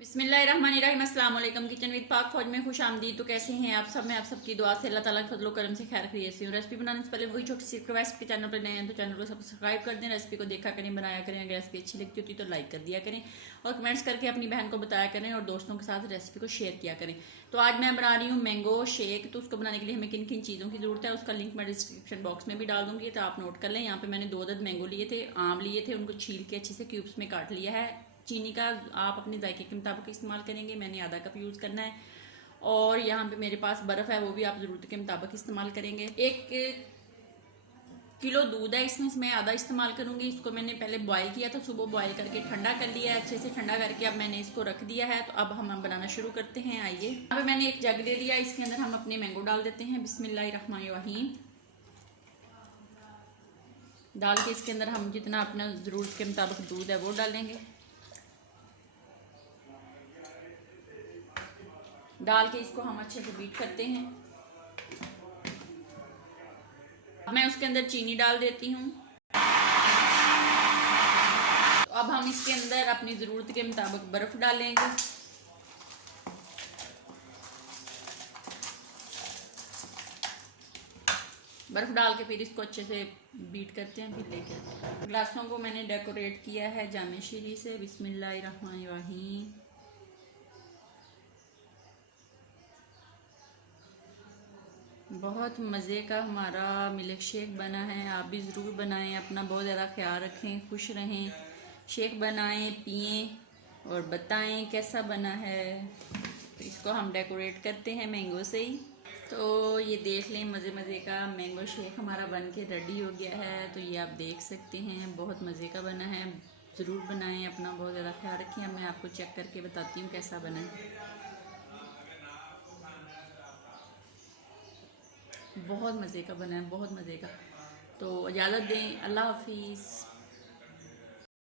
बिस्मिल्लाहिर्रहमानिर्रहीम अस्सलाम वालेकुम। किचन विद पाक फौज में खुश आमदीद। तो कैसे हैं आप सब? मैं आप सबकी दुआ से अल्लाह ताला के फजलो करम से खैर खैरियत से हूँ। रेसिपी बनाने से पहले वही छोटी सी रिक्वेस्ट के चैनल पर नए हैं तो चैनल को सब्सक्राइब कर दें, रेसिपी को देखा करें, बनाया करें। अगर रेसिपी अच्छी लगती होती तो लाइक कर दिया करें और कमेंट्स करके अपनी बहन को बताया करें और दोस्तों के साथ रेसिपी को शेयर किया करें। तो आज मैं बना रही हूँ मैंगो शेक। तो उसको बनाने के लिए हमें किन किन चीज़ों की ज़रूरत है उसका लिंक मैं डिस्क्रिप्शन बॉक्स में भी डाल दूंगी, तो आप नोट कर लें। यहाँ पे मैंने 2 अदद मैंगो लिए थे, आम लिए थे, उनको छील के अच्छे से क्यूब्स में काट लिया है। चीनी का आप अपने जायके के मुताबिक इस्तेमाल करेंगे, मैंने आधा कप यूज़ करना है। और यहाँ पे मेरे पास बर्फ़ है, वो भी आप ज़रूरत के मुताबिक इस्तेमाल करेंगे। 1 किलो दूध है, इसमें मैं आधा इस्तेमाल करूँगी। इसको मैंने पहले बॉयल किया था, सुबह बॉयल करके ठंडा कर लिया है, अच्छे से ठंडा करके अब मैंने इसको रख दिया है। तो अब हम बनाना शुरू करते हैं। आइए, अब मैंने एक जग ले लिया, इसके अंदर हम अपने मैंगो डाल देते हैं। बिस्मिल्लाहिर्रहमानिर्रहीम। डाल के इसके अंदर हम जितना अपना ज़रूरत के मुताबिक दूध है वो डालेंगे। डाल के इसको हम अच्छे से बीट करते हैं। अब मैं उसके अंदर चीनी डाल देती हूँ। तो अब हम इसके अंदर अपनी ज़रूरत के मुताबिक बर्फ़ डालेंगे। बर्फ़ डाल के फिर इसको अच्छे से बीट करते हैं। फिर लेके ग्लासों को मैंने डेकोरेट किया है जामे शीरी से। बिस्मिल्लाहिर्रहमानिर्रहीम। बहुत मज़े का हमारा मिल्क शेक बना है। आप भी ज़रूर बनाएं, अपना बहुत ज़्यादा ख्याल रखें, खुश रहें। शेक बनाएं, पिएं और बताएं कैसा बना है। तो इसको हम डेकोरेट करते हैं मैंगो से ही। तो ये देख लें, मज़े मज़े का मैंगो शेक हमारा बन के रेडी हो गया है। तो ये आप देख सकते हैं, बहुत मज़े का बना है। ज़रूर बनाएं, अपना बहुत ज़्यादा ख्याल रखें। अब मैं आपको चेक करके बताती हूँ कैसा बना है। बहुत मज़े का बना है, बहुत मज़े का। तो इजाज़त दें, अल्लाह हाफिज़।